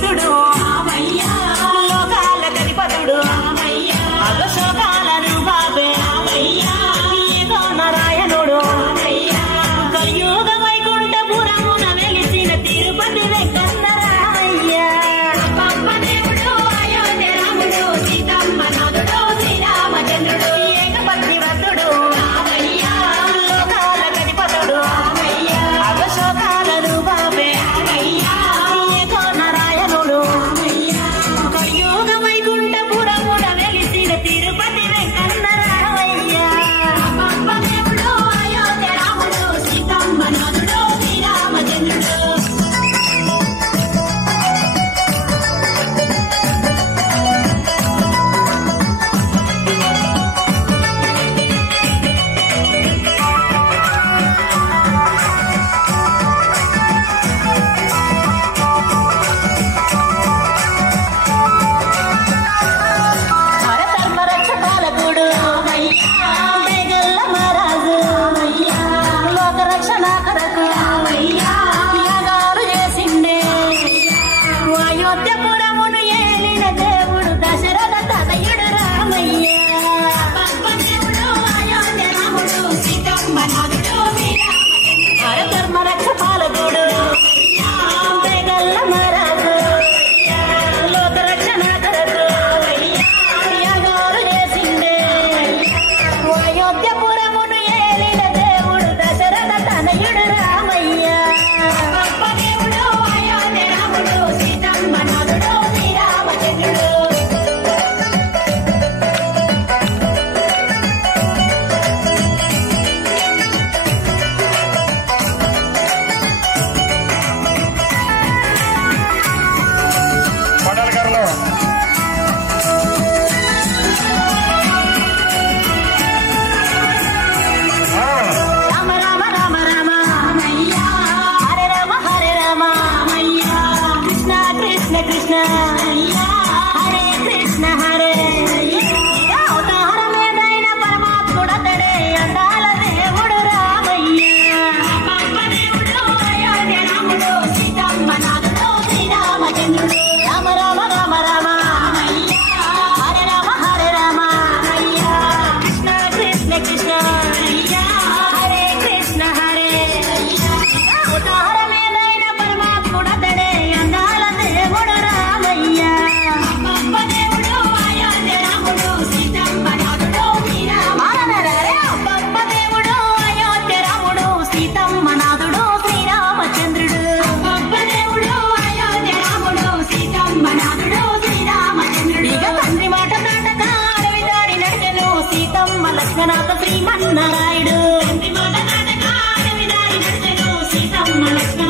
భక్తుడు లోకాల గణపతుడు అగశోకాలను బాబే ఏదో నారాయణుడు కలియుగ వైకుంఠపురమున వెలిసిన తిరుపతి వెంకన్న రామయ్య దేవుడు అయోధ్య రాముడు సీతమ్మ నాథుడు శ్రీరామచంద్రుడు ఏకపత్ని వ్రతుడు లోకాల గణపతుడు అగశోకాలను బాబే ఏదో నారాయణుడు కలియుగ వైకుంఠపురమున వెలిసిన తిరుపతి వెంకన్న రామయ్య దేవుడు అయోధ్య రాముడు సీతమ్మ నాథుడు శ్రీరామచంద్రుడు హరధర్మ రక్షపాలకుడు దయగల్ల మహారాజు లోక రక్షణ కొరకు యాగాలు చేసిండే అయోధ్యపురమును ఏలిన దేవుడు దశరథ తనయుడు రామయ్య హరధర్మ రక్షపాలకుడు దయగల్ల మహారాజు లోక రక్షణ కొరకు యాగాలు చేసిండే అయోధ్యపురమును ఏలిన దేవుడు దశరథ తనయుడు రామయ్య దేవుడు అయోధ్య రాముడు సీతమ్మ నాథుడు శ్రీరామచంద్రుడు పడాలగారులో రామ రామ రామ రామ హరే రామ హరే రామ కృష్ణ కృష్ణ కృష్ణ హరే కృష్ణ హరే అవతారమేదైన పరమాత్ముడతడే అందాల దేవుడు రామయ్య దేవుడు అయోధ్య రాముడు సీతమ్మ నాథుడు శ్రీరామచంద్రుడు రామ రామ రామ రామ హరే రామ హరే రామ కృష్ణ కృష్ణ కృష్ణ హరే కృష్ణ హరే అవతారమేదైన పరమాత్ముడతడే అందాల దేవుడు రామయ్య దేవుడు అయోధ్య రాముడు సీతమ్మ నాథుడు దేవుడు అయోధ్య రాముడు సీతమ్మ నాథుడు శ్రీరామచంద్రుడు దేవుడు అయోధ్య రాముడు సీతమ్మ నాథుడు శ్రీరామచంద్రుడు ఇక తండ్రి మాట దాటక అడవి దారి నడిచెను సీతమ్మ లక్ష్మణాథ శ్రీమన్నారాయుడు తండ్రి మాట దాటక అడవి దారి నడిచెను సీతమ్మ లక్ష్మణ